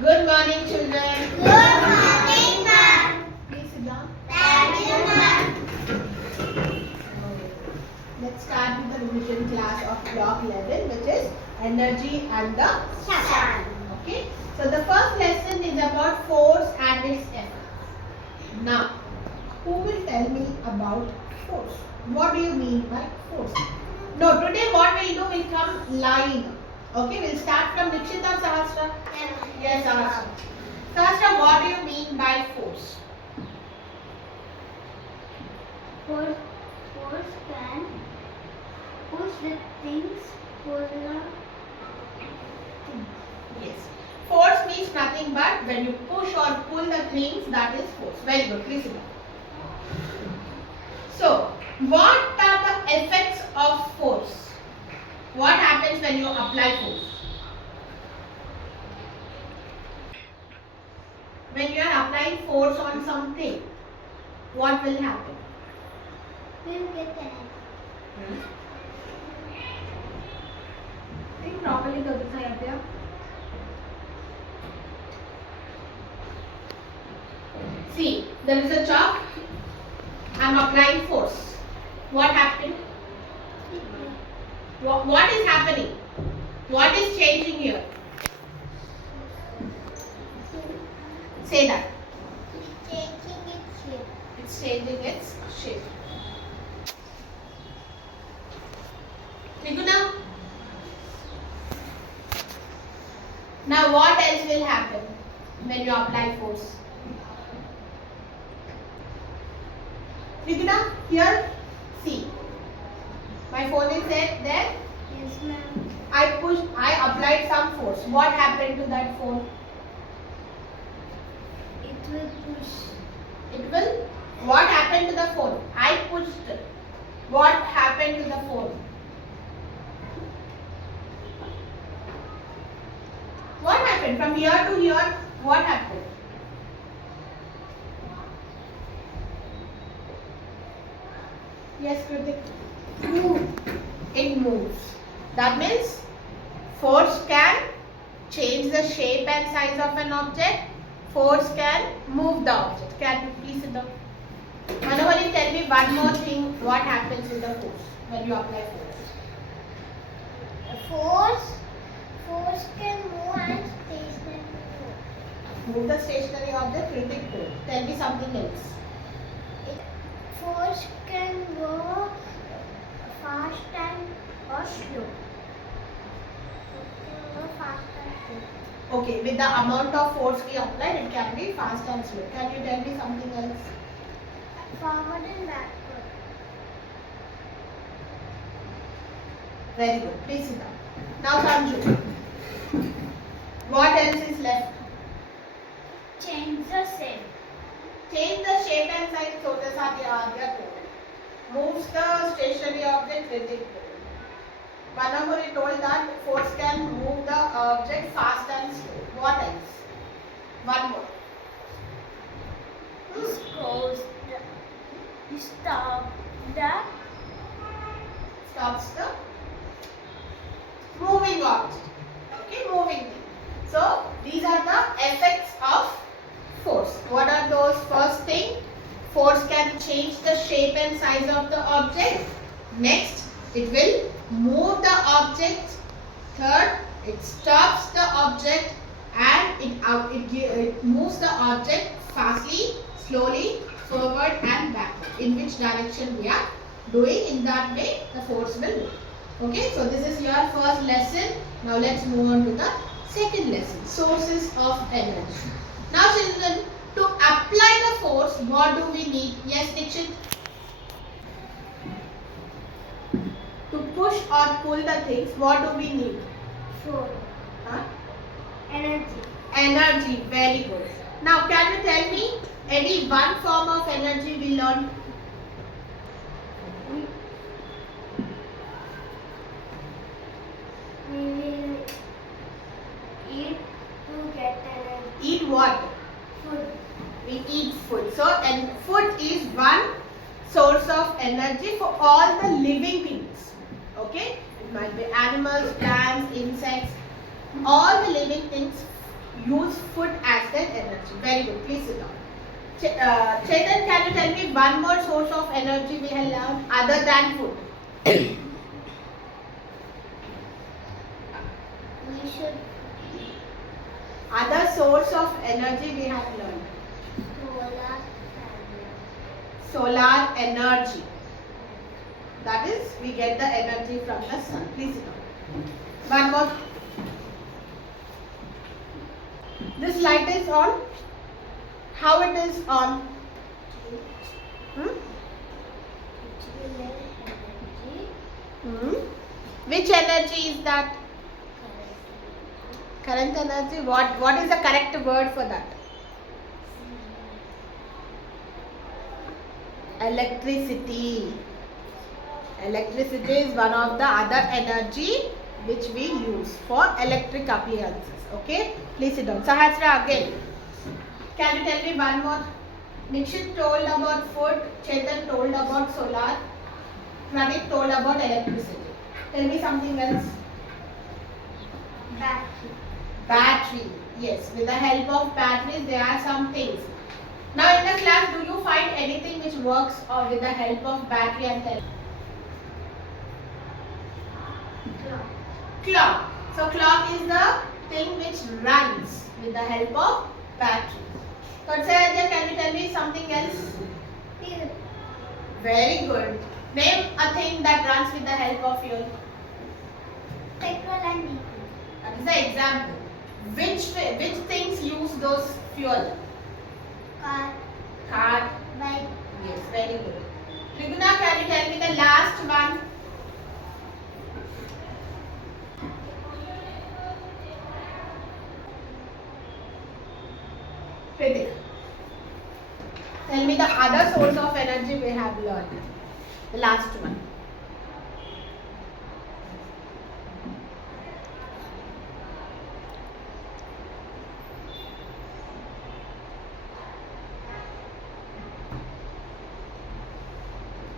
Good morning, children. Good morning, ma'am. Please sit down. Thank you, ma'am. Let's start with the revision class of block 11, which is energy and the Sun. Okay. So the first lesson is about force and its effects. Now, who will tell me about force? What do you mean by force? No, today what we'll do, we'll come line. Okay, we'll start from Nikshita or Sahasra. Yes, Sahasra. Sahasra, what do you mean by force? Force can push the things, pull the things. Yes. Force means nothing but when you push or pull the things, that is force. Very good. Please sit down. So, what are the effects of force? What happens when you apply force? When you are applying force on something, what will happen? We'll get energy. Think properly, Gautam. See, there is a chalk. I am applying force. What happened? What is happening? What is changing here? Say that. It's changing its shape. It's changing its shape. Triguna? Now what else will happen when you apply force? Triguna, here, see. My phone is there. Yes, ma'am. I applied some force. What happened to that phone? It will push. It will. What happened to the phone? I pushed. What happened to the phone? What happened from here to here? What happened? Yes, Kritik. Move. It moves. That means force can change the shape and size of an object. Force can move the object. Can you please sit down? Manohari, tell me one more thing. What happens with the force when you apply force? Force can move and stationary move. Move the stationary object. Kritik, do. Tell me something else. Force can go fast and or slow. It can go fast and slow. Okay, with the amount of force we applied, it can be fast and slow. Can you tell me something else? Forward and backward. Very good. Please sit down. Now, Sanju. What else is left? Change the shape. Change the shape and size. छोटे साथ याद या moves the stationary object. Kritik. Manohari told that force can move the object fast and slow. What else? One more. This goes the stop the Stops the moving object. Okay, moving thing. So these are the effects of force. What are those? First thing, force can change the shape and size of the object. Next, it will move the object. Third, it stops the object and it moves the object fastly, slowly, forward and backward. In which direction we are doing, in that way the force will move. Okay, so this is your first lesson. Now let's move on to the second lesson, sources of energy. Now children, to apply the force, what do we need? Yes, Dikshit? To push or pull the things, what do we need? force. Huh? Energy. Energy, very good. Now can you tell me any one form of energy we learned? We will eat to get energy. Eat what? Food. We eat food. So, and food is one source of energy for all the living things. Okay? It might be animals, plants, insects. All the living things use food as their energy. Very good. Please sit down. Chetan, can you tell me one more source of energy we have learned other than food? We should Other source of energy we have learned. Solar energy. That is, we get the energy from the sun. Please sit down. One more. This light is on. How it is on? Which energy is that? Current energy. What is the correct word for that? Electricity. Electricity is one of the other energy which we use for electric appliances. Okay? Please sit down. Sahasra again. Can you tell me one more? Nikshit told about food. Chetan told about solar. Pranit told about electricity. Tell me something else. battery. Battery. Yes. With the help of batteries, there are some things. Now in the class, do you find anything which works or with the help of battery and clock? So clock is the thing which runs with the help of battery. Katsaya, can you tell me something else? Fuel. Very good. Name a thing that runs with the help of fuel. Petrol and diesel. That is the example. Which things use those fuel? Car. Car. Bike. Yes, very good. Triguna, can you tell me the last one? Kritik. Tell me the other source of energy we have learned. The last one.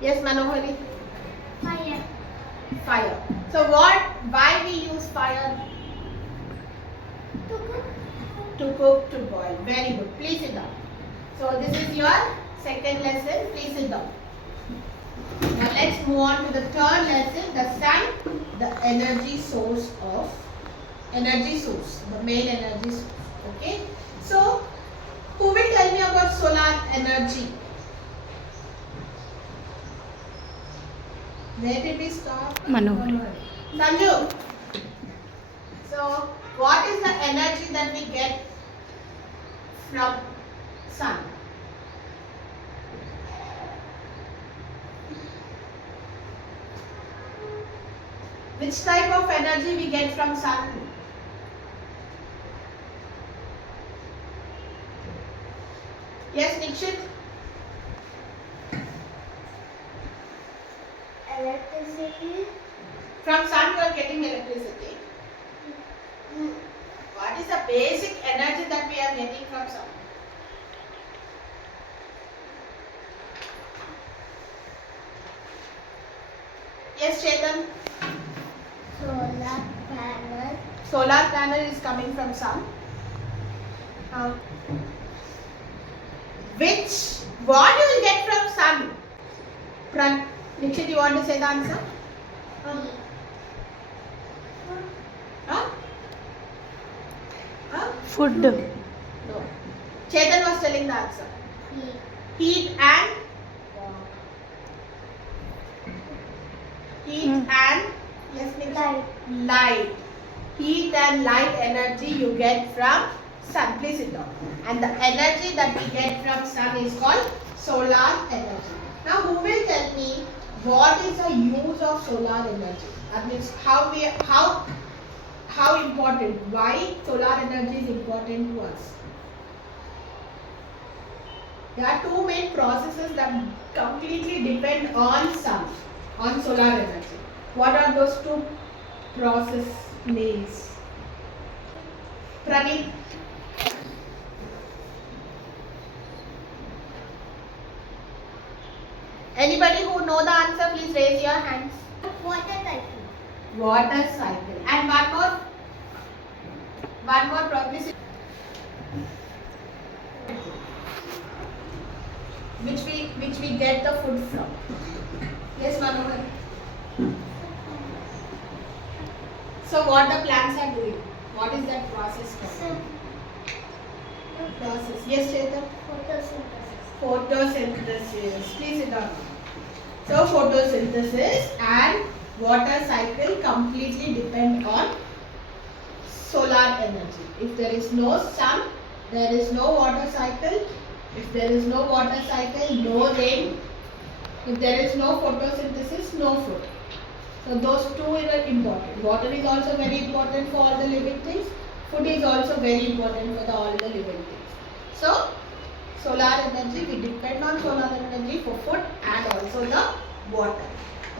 Yes, Manohari. Fire. Fire. So why we use fire? To cook. To cook, to boil. Very good. Please sit down. So this is your second lesson. Please sit down. Now let's move on to the third lesson. The sun, the energy source, the main energy source. Okay. So who will tell me about solar energy? Where did we stop? Manohari. Sanju. So what is the energy that we get from sun? Which type of energy we get from sun? Yes, Nikshit? Electricity. From sun you are getting electricity. What is the basic energy that we are getting from sun? Yes, Chetan? Solar panel. Solar panel is coming from sun. What you will get from sun? Nikshit, you want to say the answer? Huh? Huh? Food. No. Chetan was telling the answer. Heat. Heat and yes, Light. light. Heat and light energy you get from sun. Please sit down. And the energy that we get from sun is called solar energy. Now who will tell me what is the use of solar energy? That means how important, why solar energy is important to us. There are two main processes that completely depend on sun, on solar energy. What are those two process names? Pranit? Anybody who know the answer, please raise your hands. Water cycle. Water cycle. And one more process. which we get the food from. Yes, Manohar. So what the plants are doing? What is that process called? Process. Yes, Chetan. Photosynthesis. Photosynthesis. Please sit down. So photosynthesis and water cycle completely depend on solar energy. If there is no sun, there is no water cycle. If there is no water cycle, no rain. If there is no photosynthesis, no food. So those two are important. Water is also very important for all the living things. Food is also very important for all the living things. So solar energy, we depend on solar energy for food and also the water.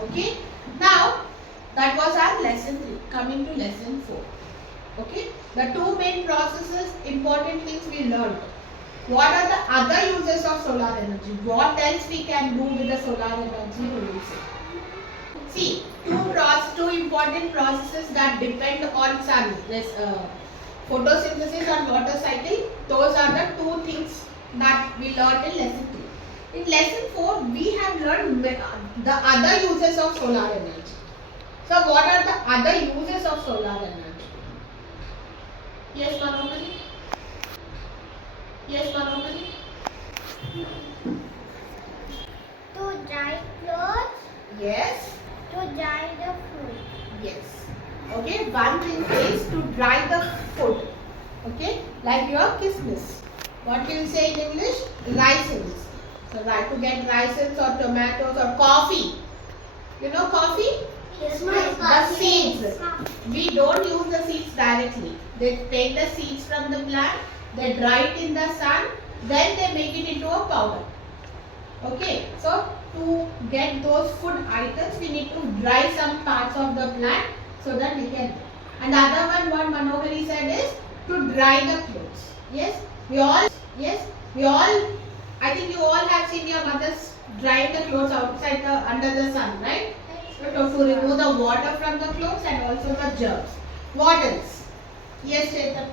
Okay. Now that was our lesson 3. Coming to lesson 4. Okay. The two main processes, important things we learned. What are the other uses of solar energy? What else we can do with the solar energy we will see. See, two important processes that depend on sun. This photosynthesis and water cycle. Those are the two things that we learned in lesson 3. In lesson 4, we have learned the other uses of solar energy. So, what are the other uses of solar energy? Yes, Manojari? Yes, Manojari? To dry clothes. Yes. To dry the food. Yes. Okay, one thing is to dry the food. Okay, like your Christmas. What will you say in English? Raisins. So, to get raisins or tomatoes or coffee. You know coffee? Yes, The seeds. We don't use the seeds directly. They take the seeds from the plant, they dry it in the sun, then they make it into a powder. Okay, so to get those food items, we need to dry some parts of the plant so that we can. And the other one, what Manohari said is to dry the clothes. Yes, I think you all have seen your mothers drying the clothes outside under the sun, right? So to remove the water from the clothes and also the germs. What else? Yes, Chetan.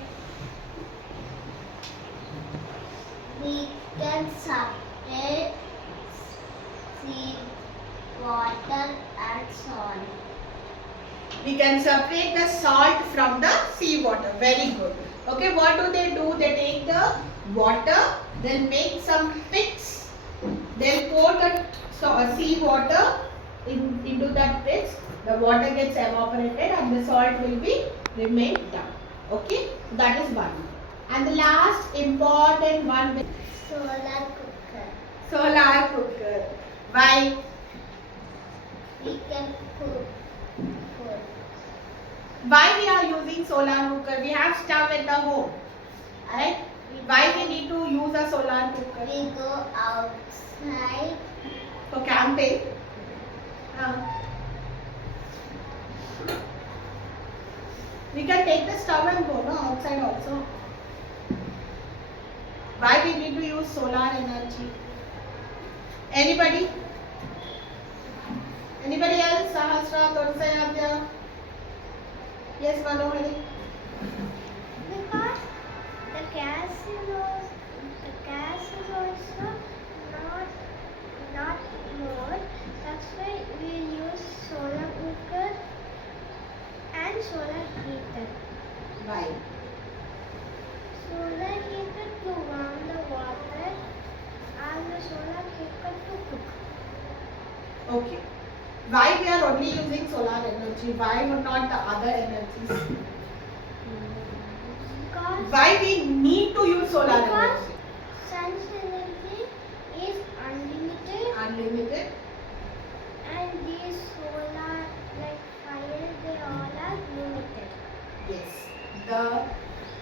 We can separate seed, water and salt. We can separate the salt from the seawater. Very good. Okay, what do? They take the water, they'll make some pits, they'll pour the seawater into that pits, the water gets evaporated and the salt will be remain down. Okay, that is one. And the last important one is Solar cooker. solar cooker. Why? We can cook food. Why we are using solar cooker? We have stove at the home. Alright? Why we need to use a solar cooker? We go outside. For camping. We can take the stove and go outside also. Why we need to use solar energy? Anybody? Anybody else? Sahasra, Torsayadya? Yes, Manohari? Because the gas is also not more. That's why we use solar cooker and solar heater. Why? Solar heater to warm the water and the solar cooker to cook. Okay. Why we are only using solar energy? Why not the other energies? Because Why we need to use solar Because energy? sun's energy is unlimited Unlimited. and these solar like fire they all are limited. Yes.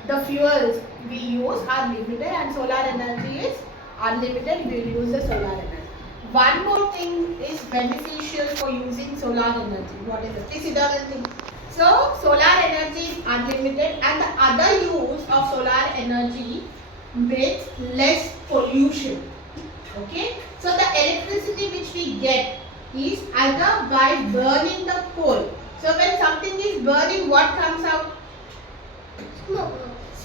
The fuels we use are limited and solar energy is unlimited. We will use the solar energy. One more thing is beneficial for using solar energy. What is it? Please sit down and think. So solar energy is unlimited and the other use of solar energy makes less pollution. Okay. So the electricity which we get is either by burning the coal. So when something is burning, what comes out? Smoke.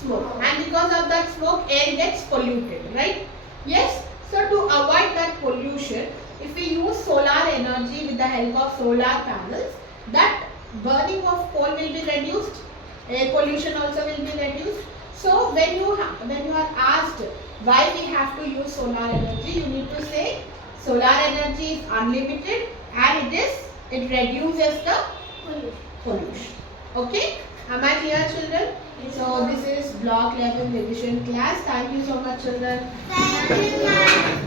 smoke, and because of that smoke air gets polluted, right? Yes. So to avoid that pollution, if we use solar energy with the help of solar panels, that burning of coal will be reduced, air pollution also will be reduced. So when you are asked why we have to use solar energy, you need to say solar energy is unlimited and it reduces the pollution. Okay? Am I clear, children? So this is block level revision class. Thank you so much, children. Thank you, ma'am.